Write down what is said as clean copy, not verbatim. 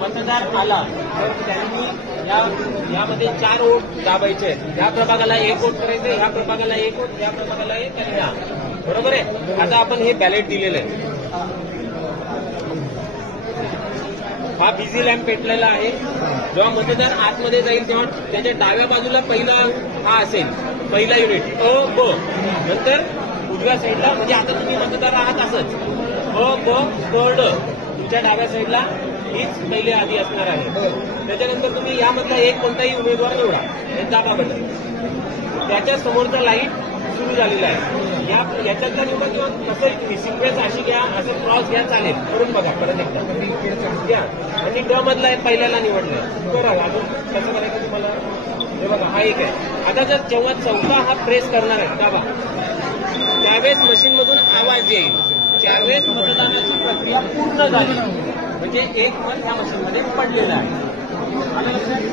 मतदार आला तर त्यांनी यामध्ये 4 वोट दाबायचे आहेत. ह्या प्रभागाला 1 वोट करायचं, ह्या प्रभागाला 1 वोट, ह्या प्रभागाला 1 आणि ह्या. बरोबर आहे. आता आपण हे बॅलेट दिलेलं आहे. हा बिझी लॅम्प पेटलेला आहे. जेव्हा मतदार आतमध्ये जाईल तेव्हा त्याच्या डाव्या बाजूला पहिला हा असेल, पहिला युनिट अ ब. नंतर उजव्या साईडला, म्हणजे आता तुम्ही मतदार आहात असंच अ ब क ड, तुमच्या डाव्या साईडला हीच पहिले आधी असणार आहे. त्याच्यानंतर तुम्ही यामधला एक कोणताही उमेदवार निवडा, दाबा बटन. त्याच्या समोरचा लाईट सुरू झालेला आहे. याच्यातला निवडा किंवा कसं तुम्ही सिक्वेन्स अशी घ्या, असं क्रॉस घ्या, चालेल. करून बघा परत एकदा घ्या. आणि ड मधला पहिल्याला निवडलाय करा. अजून कसं करायचं तुम्हाला हे बघा, हा एक आहे. आता जर जेव्हा चौथा हा प्रेस करणार आहे दाबा, त्यावेळेस मशीनमधून आवाज येईल. त्यावेळेस मतदानाची प्रक्रिया पूर्ण झाली, म्हणजे एक मत ह्या मशीनमध्ये पडलेलं आहे.